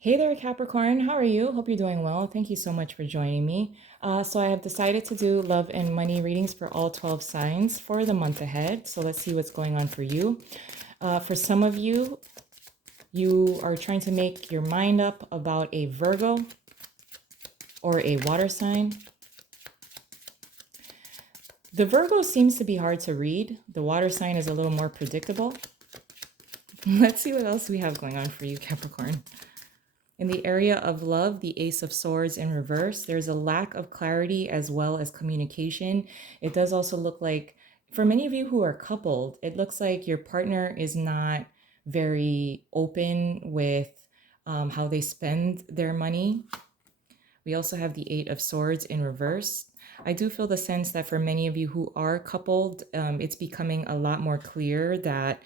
Hey there, Capricorn. How are you? Hope you're doing well. Thank you so much for joining me. So, I have decided to do love and money readings for all 12 signs for the month ahead. So, let's see what's going on for you. For some of you, you are trying to make your mind up about a Virgo or a water sign. The Virgo seems to be hard to read, the water sign is a little more predictable. Let's see what else we have going on for you, Capricorn. In the area of love, the Ace of Swords in reverse, there's a lack of clarity as well as communication. It does also look like, for many of you who are coupled, it looks like your partner is not very open with how they spend their money. We also have the Eight of Swords in reverse. I do feel the sense that for many of you who are coupled, it's becoming a lot more clear that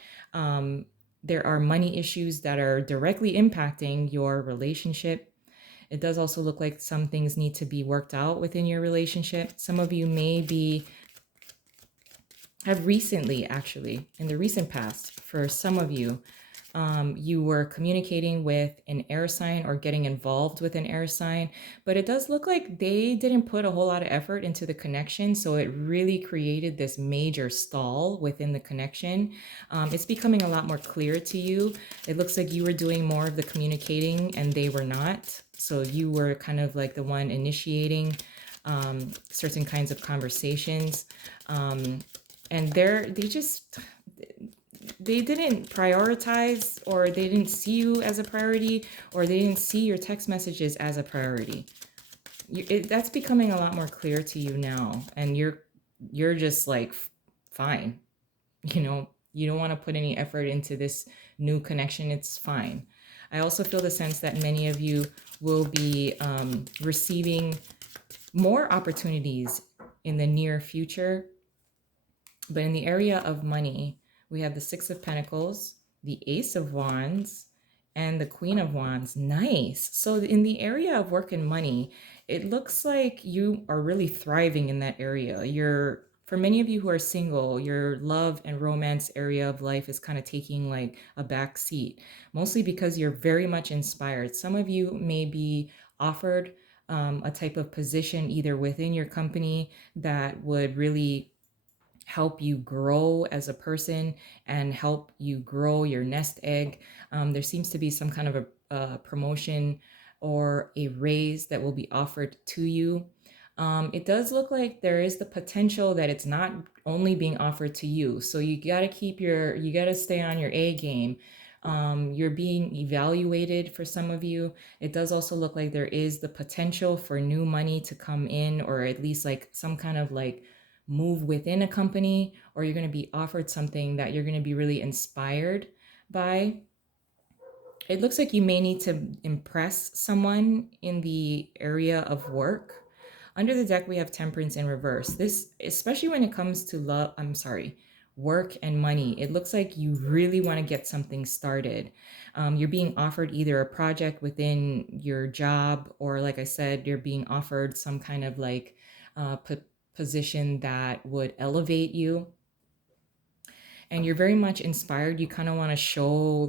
there are money issues that are directly impacting your relationship. It does also look like some things need to be worked out within your relationship. Some of you may be, have recently, actually, in the recent past, for some of you, you were communicating with an air sign or getting involved with an air sign, but it does look like they didn't put a whole lot of effort into the connection. So it really created this major stall within the connection. It's becoming a lot more clear to you. It looks like you were doing more of the communicating and they were not. So you were kind of like the one initiating certain kinds of conversations. And they didn't prioritize, or they didn't see you as a priority, or they didn't see your text messages as a priority. That's becoming a lot more clear to you now, and you're just like, fine, you don't want to put any effort into this new connection. It's fine. I also feel the sense that many of you will be receiving more opportunities in the near future. But in the area of money, we have the Six of Pentacles, the Ace of Wands, and the Queen of Wands. Nice. So in the area of work and money, it looks like you are really thriving in that area. For many of you who are single, your love and romance area of life is kind of taking like a back seat, mostly because you're very much inspired. Some of you may be offered a type of position either within your company that would really help you grow as a person and help you grow your nest egg. There seems to be some kind of a promotion or a raise that will be offered to you. It does look like there is the potential that it's not only being offered to you. So you got to you got to stay on your A game. You're being evaluated for some of you. It does also look like there is the potential for new money to come in, or at least like some kind of like move within a company, or you're going to be offered something that you're going to be really inspired by. It looks like you may need to impress someone in the area of work. Under the deck, we have Temperance in reverse. This, especially when it comes to work and money, it looks like you really want to get something started. You're being offered either a project within your job, or like I said, you're being offered some kind of like position that would elevate you, and you're very much inspired. You kind of want to show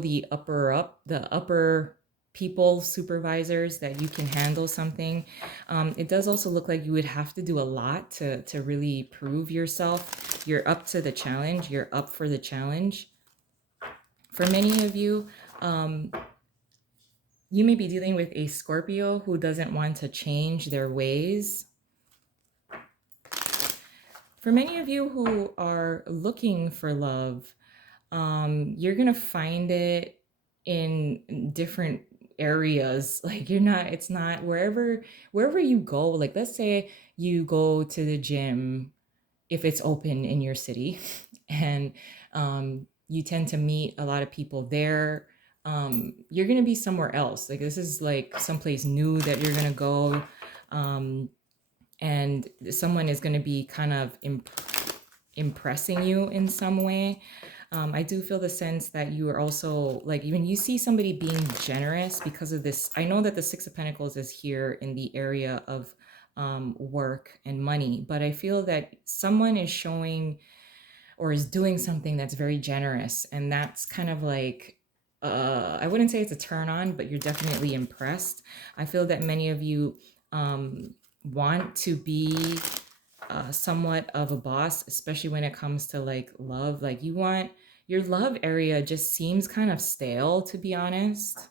the upper people, supervisors, that you can handle something. It does also look like you would have to do a lot to really prove yourself. You're up to the challenge. You're up for the challenge. For many of you, you may be dealing with a Scorpio who doesn't want to change their ways. For many of you who are looking for love, you're gonna find it in different areas. Like it's not wherever you go. Like let's say you go to the gym, if it's open in your city, and you tend to meet a lot of people there. You're gonna be somewhere else. Like this is like someplace new that you're gonna go. And someone is going to be kind of impressing you in some way. I do feel the sense that you are also like, when you see somebody being generous because of this, I know that the Six of Pentacles is here in the area of work and money, but I feel that someone is showing or is doing something that's very generous. And that's kind of like I wouldn't say it's a turn on, but you're definitely impressed. I feel that many of you want to be somewhat of a boss, especially when it comes to like love. Like you want your love area just seems kind of stale, to be honest.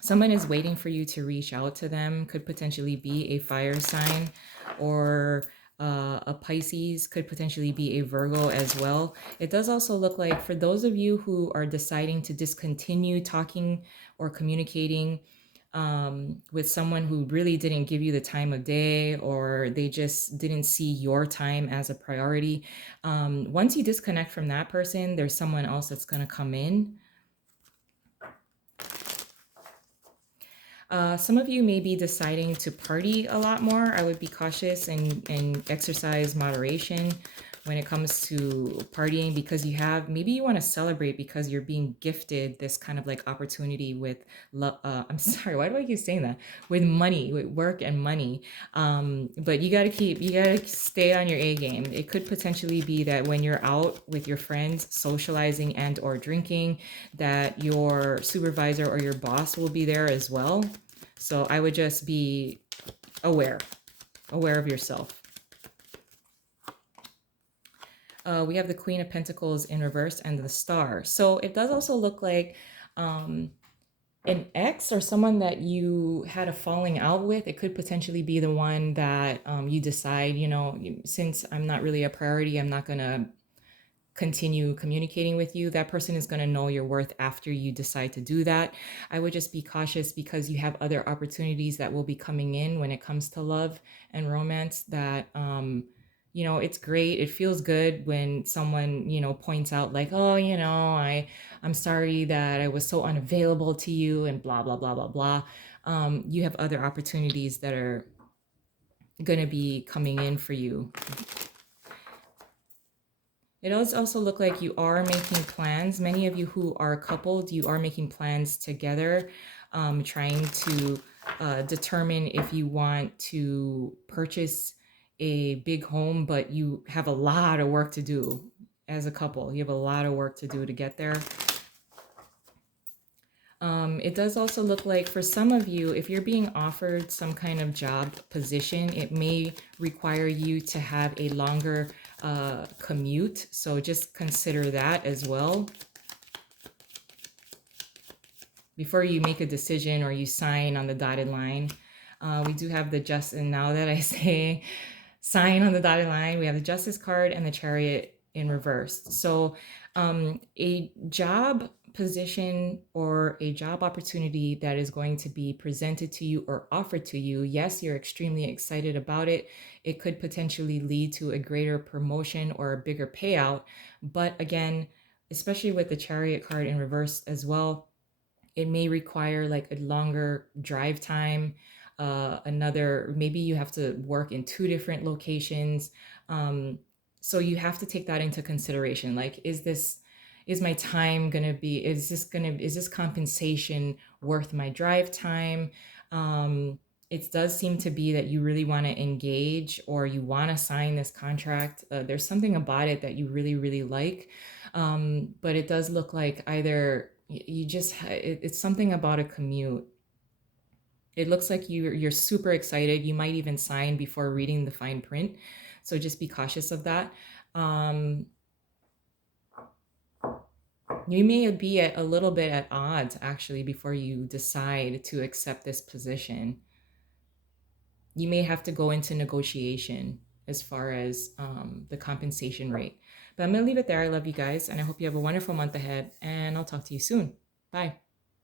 Someone is waiting for you to reach out to them, could potentially be a fire sign, or a Pisces, could potentially be a Virgo as well. It does also look like for those of you who are deciding to discontinue talking or communicating with someone who really didn't give you the time of day, or they just didn't see your time as a priority. Once you disconnect from that person, there's someone else that's going to come in. Some of you may be deciding to party a lot more. I would be cautious and exercise moderation when it comes to partying, because you have, maybe you want to celebrate because you're being gifted this kind of like opportunity with love. I'm sorry, why do I keep saying that? With money, with work and money. But you got to stay on your A game. It could potentially be that when you're out with your friends, socializing and or drinking, that your supervisor or your boss will be there as well. So I would just be aware of yourself. We have the Queen of Pentacles in reverse and the Star. So it does also look like an ex or someone that you had a falling out with. It could potentially be the one that you decide, since I'm not really a priority, I'm not going to continue communicating with you. That person is going to know your worth after you decide to do that. I would just be cautious because you have other opportunities that will be coming in when it comes to love and romance that it's great. It feels good when someone, points out like, oh, I'm sorry that I was so unavailable to you and blah, blah, blah, blah, blah. You have other opportunities that are going to be coming in for you. It does also look like you are making plans. Many of you who are coupled, you are making plans together, trying to determine if you want to purchase a big home, but you have a lot of work to do as a couple. You have a lot of work to do to get there. It does also look like for some of you, if you're being offered some kind of job position, it may require you to have a longer commute. So just consider that as well before you make a decision or you sign on the dotted line. We do have the and now that I say sign on the dotted line, we have the Justice card and the Chariot in reverse. So a job position or a job opportunity that is going to be presented to you or offered to you, yes, you're extremely excited about it. It could potentially lead to a greater promotion or a bigger payout. But again, especially with the Chariot card in reverse as well, it may require like a longer drive time. Maybe you have to work in 2 different locations. So you have to take that into consideration. Like, is my time gonna be, is this compensation worth my drive time? It does seem to be that you really want to engage or you want to sign this contract. There's something about it that you really, really like. But it does look like either it's something about a commute. It looks like you're super excited. You might even sign before reading the fine print. So just be cautious of that. You may be a little bit at odds actually before you decide to accept this position. You may have to go into negotiation as far as the compensation rate. But I'm going to leave it there. I love you guys, and I hope you have a wonderful month ahead, and I'll talk to you soon. Bye.